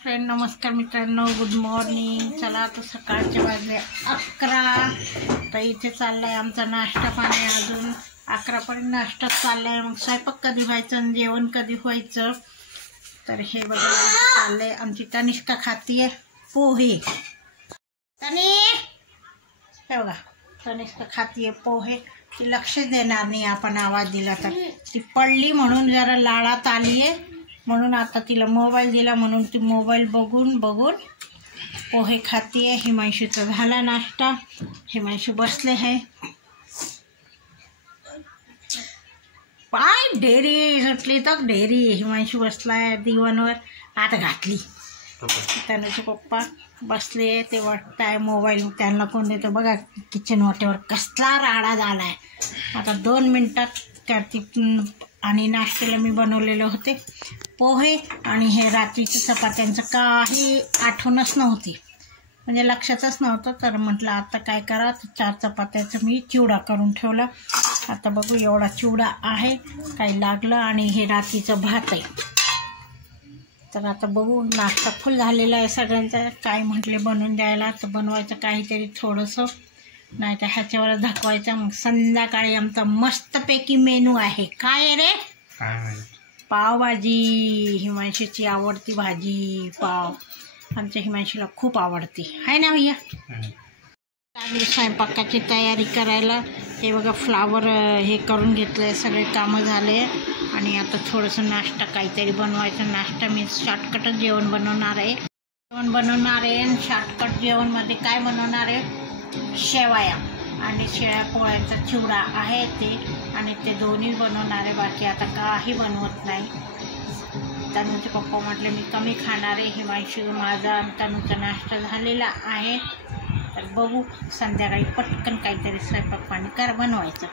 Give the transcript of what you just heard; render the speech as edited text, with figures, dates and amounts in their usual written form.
Friend नमस्कार मित्रांनो, good morning. चला आता सकाळचे वाजले 11 तर इथे चाललाय आमचा नाश्ता पाणी। अजून 11 पर्यंत नाश्ता चाललाय, मग स्वयंपाक कधी व्हायचं आणि जेवण कधी व्हायचं। तर हे बघा चाललंय। आमची तनिष्का खातीये पोहे। हे बघा तनिष्का खातीये पोहे। ती लक्ष देणार नाही आपण आवाज दिला तर। ती पडली म्हणून जरा लाळात आलीये, म्हणून आता तिला मोबाईल दिला, म्हणून ती मोबाईल बघून बघून पोहे खातीये। हिमांशूचा झाला नाश्ता, हिमांशू बसले आहे। पाय ढेरी सुटली तर ढेरी। हिमांशू बसलाय दिवाणवर, आता घातली। त्याचे पप्पा बसले, ते वाटताय मोबाईल त्यांना कोण देतं बघा। किचन वाटेवर कसला राडा झालाय। आता 2 मिनिटात करते। आणि नाश्त्याला मी बनवलेले होते पोहे आणि हे रात्रीची चपात्यांचं काही आठवणच नव्हती, म्हणजे लक्षातच नव्हतं। तर म्हटलं आता काय करा, 4 चपात्याचं मी चिवडा करून ठेवला। आता बघू एवढा चिवडा आहे, काही लागलं। आणि हे रात्रीचं भात आहे। तर आता बघू, नाश्ता फुल झालेला आहे सगळ्यांचा। काय म्हटले बनवून द्यायला, तर बनवायचं काहीतरी थोडंसं, नाही तर ह्याच्यावर दाखवायचं। मग संध्याकाळी आमचा मस्तपैकी मेनू आहे। काय रे? पावभाजी। हिमांशीची आवडती भाजी पाव। आमच्या हिमांशीला खूप आवडती आहे ना भैया। आणि स्वयंपाकाची तयारी करायला हे बघा फ्लावर हे करून घेतलं, सगळे कामं झाले। आणि आता थोडंसं नाश्ता काहीतरी बनवायचं। नाश्ता मी शॉर्टकटच जेवण बनवणार आहे। आणि शॉर्टकट जेवणमध्ये काय बनवणार आहे, शेवया आणि शेळ्या पोळ्यांचा चिवडा आहे ते, आणि ते दोन्ही बनवणार आहे। बाकी आता काही बनवत नाही। तनूचे पप्पा म्हटले मी कमी खाणार आहे। हिमांशू माझा आणि तनूचा नाश्ता झालेला आहे। तर बघू संध्याकाळी पटकन काहीतरी स्वयंपाक पाणी बनवायचं।